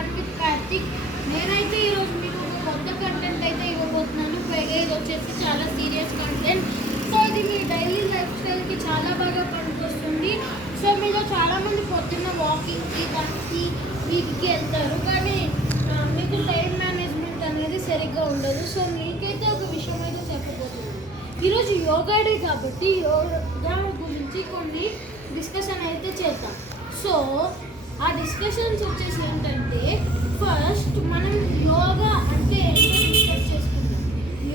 Fun with Karthik. నేనైతే ఈరోజు మీకు ఒక కొత్త కంటెంట్ అయితే ఇవ్వబోతున్నాను. పైగా ఇది వచ్చేసి చాలా సీరియస్ కంటెంట్. సో ఇది మీ డైలీ లైఫ్ స్టైల్కి చాలా బాగా పనికొస్తుంది. సో మీలో చాలామంది పొద్దున్న వాకింగ్కి దానికి వీటికి వెళ్తారు, కానీ మీకు టైం మేనేజ్మెంట్ అనేది సరిగ్గా ఉండదు. సో మీకైతే ఒక విషయం అయితే చెప్పబోతున్నాను. ఈరోజు యోగా డే కాబట్టి యోగా గురించి కొన్ని డిస్కషన్ అయితే చేద్దాం. సో ఆ డిస్కషన్స్ వచ్చేసి ఏంటంటే, ఫస్ట్ మనం యోగా అంటే ఏంటో డిస్కస్ చేసుకుందాం.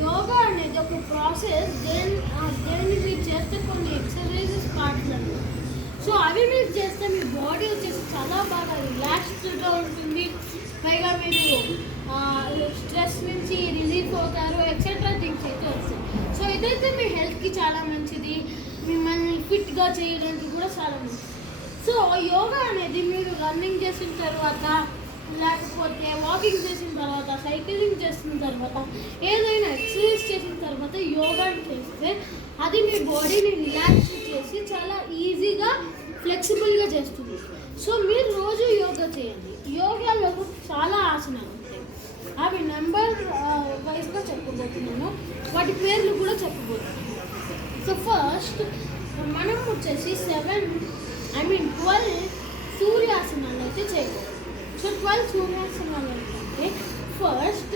యోగా అనేది ఒక ప్రాసెస్. దేన్ని మీరు చేస్తే కొన్ని ఎక్సర్సైజెస్ పార్ట్లలో. సో అవి మీరు చేస్తే మీ బాడీ వచ్చేసి చాలా బాగా రిలాక్స్డ్గా ఉంటుంది. పైగా మీరు స్ట్రెస్ నుంచి రిలీఫ్ అవుతారు, ఎక్సెట్రా థింగ్స్ అయితే వస్తాయి. సో ఇదైతే మీ హెల్త్కి చాలా మంచిది, మిమ్మల్ని ఫిట్గా చేయడానికి కూడా చాలా మంచిది. సో యోగా అనేది మీరు రన్నింగ్ చేసిన తర్వాత, లేకపోతే వాకింగ్ చేసిన తర్వాత, సైక్లింగ్ చేసిన తర్వాత, ఏదైనా ఎక్సర్సైజ్ చేసిన తర్వాత యోగా చేస్తే అది మీ బాడీని రిలాక్స్ చేసి చాలా ఈజీగా ఫ్లెక్సిబుల్గా చేస్తుంది. సో మీరు రోజు యోగా చేయండి. యోగాలో చాలా ఆసనాలు ఉంటాయి. అవి నెంబర్ వైజ్గా చెప్పబోతున్నాను, వాటి పేర్లు కూడా చెప్పబోతున్నాను. సో ఫస్ట్ మనం వచ్చేసి 12 సూర్యాసనాలు అయితే చేయకూడదు. సో 12 సూర్యాసనాలు అంటే, ఫస్ట్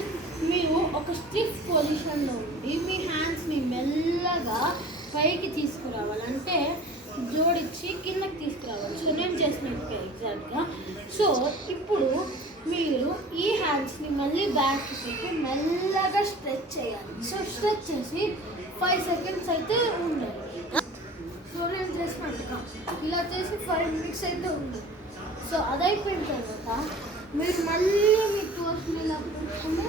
మీరు ఒక స్టిఫ్ పొజిషన్లో ఉండి మీ హ్యాండ్స్ని మెల్లగా పైకి తీసుకురావాలంటే జోడించి కిందకి తీసుకురావాలి. సో నేను చేసినట్టుగా ఎగ్జాక్ట్గా. సో ఇప్పుడు మీరు ఈ హ్యాండ్స్ని మళ్ళీ బ్యాక్ పెట్టి మెల్లగా స్ట్రెచ్ చేయాలి. సో స్ట్రెచ్ చేసి 5 సెకండ్స్ అయితే ఉండాలి. సో నేను చేసినట్టుగా ఇలా చేసి 5 మినిట్స్ అయితే ఉంది. సో అదైపోయిన తర్వాత మీరు మళ్ళీ మీ టోస్ని ఇలా పెట్టుకుని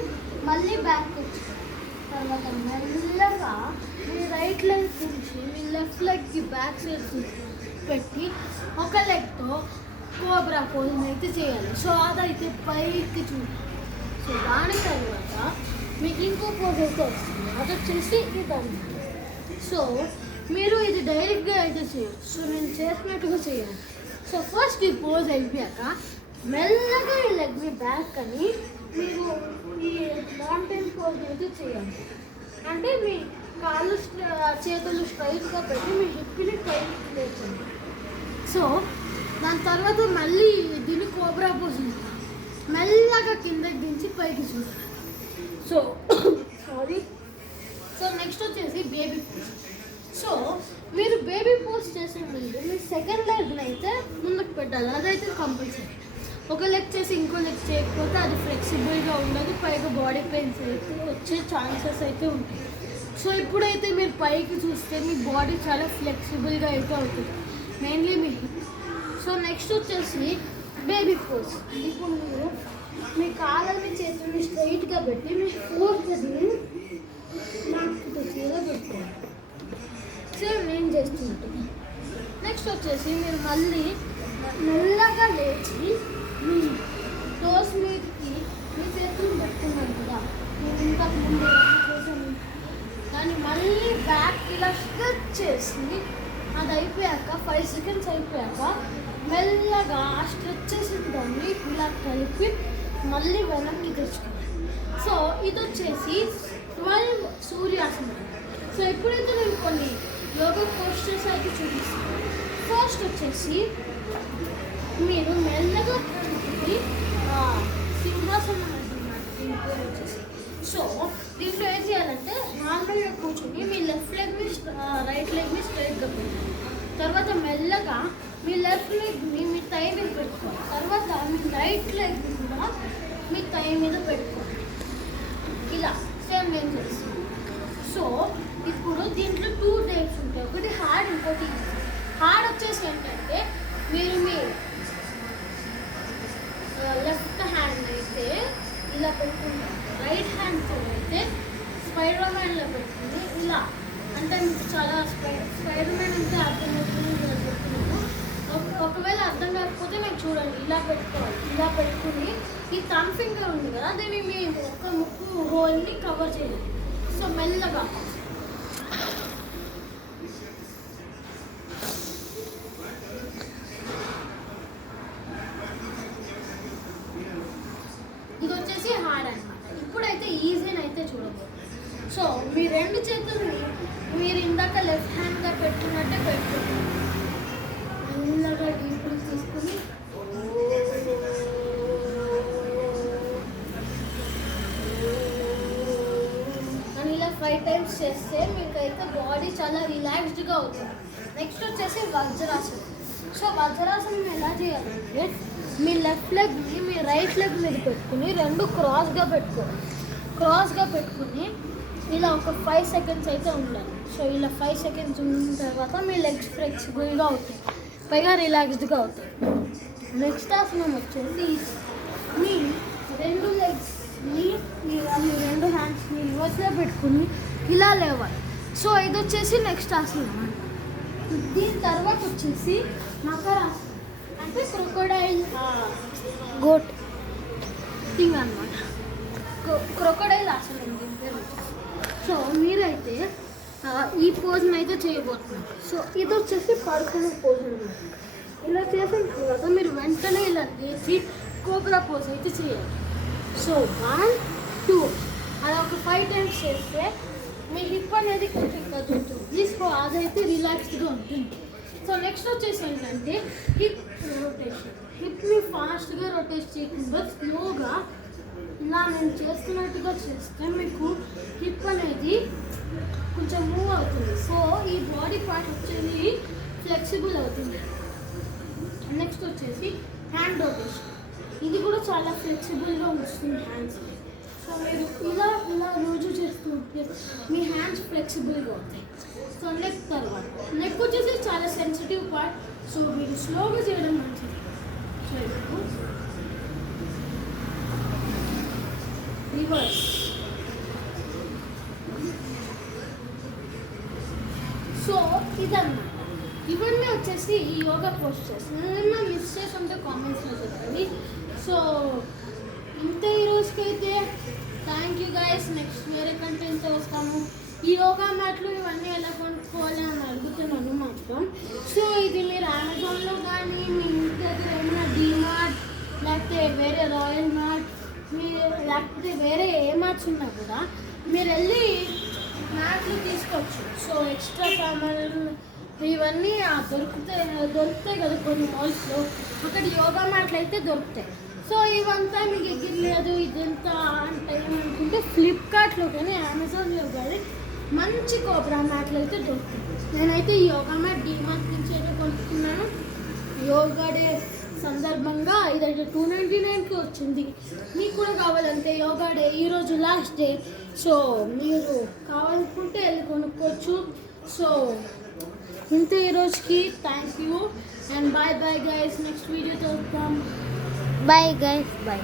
మళ్ళీ బ్యాక్ తెచ్చుకోండి. తర్వాత మెల్లగా మీ రైట్ లెగ్ నుంచి మీ లెఫ్ట్ లెగ్కి బ్యాక్ సైడ్ పెట్టి ఒక లెగ్తో కోబ్రా పోజ్ అయితే చేయాలి. సో అదైతే పైకి చూడాలి. సో దాని తర్వాత మీకు ఇంకో పోజ్ అయితే వస్తుంది, అది వచ్చేసి ఇదండి. సో మీరు ఇది డైరెక్ట్గా అయితే చేయరు. సో నేను చేసినట్టుగా చేయాలి. సో ఫస్ట్ ఈ పోజ్ అయిపోయాక మెల్లగా ఈ లెగ్ని బ్యాక్ అని మీరు ఈ మౌంటైన్ పోజ్ అయితే చేయాలి. అంటే మీ కాళ్ళు చేతులు స్ట్రైట్గా పెట్టి మీ హిప్ని పైకి లేచండి. సో దాని తర్వాత మళ్ళీ దీన్ని కోబ్రా పోజ్ మెల్లగా కిందకి దించి పైకి చూడాలి. సో సో నెక్స్ట్ వచ్చేసి బేబీ పోజ్. సో మీరు బేబీ పోజ్ చేసే ముందు మీరు సెకండ్ లెగ్ని అయితే ముందుకు పెట్టాలి. అదైతే కంపల్సరీ. ఒక లెగ్ చేసి ఇంకో లెగ్ చేయకపోతే అది ఫ్లెక్సిబుల్గా ఉండదు, పైగా బాడీ పెయిన్స్ అయితే వచ్చే ఛాన్సెస్ అయితే ఉంటాయి. సో ఇప్పుడైతే మీరు పైకి చూస్తే మీ బాడీ చాలా ఫ్లెక్సిబుల్గా అయితే అవుతుంది, మెయిన్లీ మీ హిప్. సో నెక్స్ట్ వచ్చేసి బేబీ పోజ్. ఇప్పుడు మీరు మీ కాళ్ళని చేతుల్ని స్ట్రైట్గా పెట్టి మీ ఫోర్ని ఇలా పెట్టుకోవాలి. సేమ్ నేను చేస్తున్నట్టు. నెక్స్ట్ వచ్చేసి మీరు మళ్ళీ మెల్లగా లేచి మీ టోస్ మీదకి మీ చేతులు పెట్టుకున్నాను కదా, నేను ఇంతకు ముందు చేసాను, దాన్ని మళ్ళీ బ్యాక్ ఇలా స్ట్రెచ్ చేసి అది అయిపోయాక 5 సెకండ్స్ అయిపోయాక మెల్లగా ఆ స్ట్రెచ్ చేసిన దాన్ని ఇలా కలిపి మళ్ళీ వెనక్కి తెచ్చుకోవాలి. సో ఇది వచ్చేసి 12 సూర్యాసనాలు. సో ఎప్పుడైతే నేను కొన్ని యోగా పోస్టర్స్ అయితే చూపిస్తాను. ఫస్ట్ వచ్చేసి మీరు మెల్లగా సింహాసనం అంటున్నారు దీంట్లో వచ్చేసి. సో దీంట్లో ఏం చేయాలంటే నార్మల్గా కూర్చొని మీ లెఫ్ట్ లెగ్ని రైట్ లెగ్ని స్ట్రైట్గా పెట్టాలి. తర్వాత మెల్లగా మీ లెఫ్ట్ లెగ్ని మీ థై మీద పెట్టుకోవాలి. తర్వాత మీ రైట్ లెగ్ని కూడా మీ థై మీద పెట్టుకోవాలి. ఇలా సేమ్ ఏం చేస్తాం. సో ఇప్పుడు దీంట్లో 2 టైప్స్ ఉంటాయి, ఒకటి హార్డ్, ఇంకోటి ఈజీ. హార్డ్ వచ్చేసి ఏంటంటే మీరు మీ లెఫ్ట్ హ్యాండ్ అయితే ఇలా పెట్టుకుంటారు, రైట్ హ్యాండ్తో అయితే స్పైడర్ మ్యాన్లో పెట్టుకుని ఇలా, అంటే మీకు చాలా స్పైడర్ మ్యాన్ అంటే అర్థమవుతుంది ఇలా పెట్టుకున్నాను. ఒకవేళ అర్థం కాకపోతే మీరు చూడండి, ఇలా పెట్టుకోవాలి. ఇలా పెట్టుకుని ఈ థంబ్ ఫింగర్ ఉంది కదా, దీన్ని మీ ఒక్క ముక్కు హోల్ని కవర్ చేయాలి. సో మెల్లగా అయితే చూడబోతున్నాం. సో మీ రెండు చేతుల్ని మీరు ఇందాక లెఫ్ట్ హ్యాండ్గా పెట్టుకున్నట్టే పెట్టుకుంటాం. మెల్లగా డీప్ బ్రీత్ తీసుకుని అని ఇలా 5 times చేస్తే మీకైతే బాడీ చాలా రిలాక్స్డ్గా అవుతుంది. నెక్స్ట్ వచ్చేసి వజ్రాసనం. సో వజ్రాసనం ఎలా చేయాలంటే మీ లెఫ్ట్ లెగ్ని మీ రైట్ లెగ్ మీద పెట్టుకుని రెండు క్రాస్గా పెట్టుకుని ఇలా ఒక 5 seconds అయితే ఉండాలి. సో ఇలా 5 seconds ఉన్న తర్వాత మీ లెగ్స్ ఫ్లెక్సిబుల్గా అవుతాయి, పైగా రిలాక్స్డ్గా అవుతాయి. నెక్స్ట్ ఆసనం వచ్చేసి మీ రెండు లెగ్స్ని మీ రెండు హ్యాండ్స్ని రివర్స్లో పెట్టుకుని ఇలా లేవాలి. సో ఇది వచ్చేసి నెక్స్ట్ ఆసనం. దీని తర్వాత వచ్చేసి మకరాసనం అంటే క్రొకోడైల్ గోట్ థింగ్ అనమాట. క్రొకోడైల్ ఆసనం దీని పేరు వచ్చేసి. సో మీరైతే ఈ పోజ్ని అయితే చేయబోతున్నారు. సో ఇది వచ్చేసి పడుకునే పోజ్ అనమాట. ఇలా చేసిన తర్వాత మీరు వెంటనే ఇలా లేచి కోబ్రా పోజ్ అయితే చేయాలి. సో 1 2 అలా ఒక 5 times చేస్తే మీ హిప్ అనేది కొంచెం కదులుతుంది. సో అదైతే రిలాక్స్డ్గా ఉంటుంది. సో నెక్స్ట్ వచ్చేసి ఏంటంటే హిప్ రొటేషన్. హిప్ని ఫాస్ట్గా రొటేట్ చేయకుండా స్లోగా ఇలా నేను చేస్తున్నట్టుగా చేస్తే మీకు హిప్ అనేది కొంచెం మూవ్ అవుతుంది. సో ఈ బాడీ పార్ట్ వచ్చేది ఫ్లెక్సిబుల్ అవుతుంది. నెక్స్ట్ వచ్చేసి హ్యాండ్ రొటేషన్. ఇది కూడా చాలా ఫ్లెక్సిబుల్గా ఉంటుంది హ్యాండ్స్. సో మీరు ఇలా రోజు చేస్తుంటే మీ హ్యాండ్స్ ఫ్లెక్సిబుల్గా అవుతాయి. సో నెక్ వచ్చేసి చాలా సెన్సిటివ్ పార్ట్. సో మీరు స్లోగా చేయడం మంచిది. సో ఇప్పుడు రివర్స్. సో ఇదన్నమాట. ఇవన్నీ వచ్చేసి ఈ యోగా పోస్టర్స్. ఏమైనా మిస్ చేసి ఉంటే కామెంట్స్లో చెప్పండి. సో ఇంత ఈరోజుకైతే థ్యాంక్ యూ గైస్. నెక్స్ట్ వేరే కంటెంట్తో వస్తాము. ఈ యోగా మ్యాట్లు ఇవన్నీ ఎలా కొనుక్కోవాలి అని అడుగుతున్నాను మాత్రం. సో ఇది మీరు అమెజాన్లో కానీ మీ ఇంటి దగ్గర ఏమైనా డీమార్ట్ లేకపోతే వేరే రాయల్ మార్ట్ లేకపోతే వేరే ఏ మార్ట్స్ ఉన్నా కూడా మీరు వెళ్ళి మ్యాట్లు తీసుకోవచ్చు. సో ఎక్స్ట్రా సామాన్లు ఇవన్నీ దొరుకుతాయి కదా కొన్ని మాల్స్లో. అక్కడ యోగా మ్యాట్లు అయితే దొరుకుతాయి. సో ఇవంతా మీకు ఎగిరలేదు ఇదంతా అంటే ఏమనుకుంటే ఫ్లిప్కార్ట్లో కానీ అమెజాన్లో కానీ మంచి కోబ్రా మ్యాట్లు అయితే దొరుకుతాయి. నేనైతే ఈ యోగా మ్యాట్ డీమార్ట్ నుంచి అయితే కొనుక్కున్నాను. యోగా డే సందర్భంగా ఇదైతే 299కి వచ్చింది. మీకు కూడా కావాలంటే యోగా డే ఈరోజు లాస్ట్ డే. సో మీరు కావాలనుకుంటే వెళ్ళి కొనుక్కోవచ్చు. సో ఇంత ఈరోజుకి thank you and bye guys. Next వీడియోతో వస్తాం. Bye guys, bye.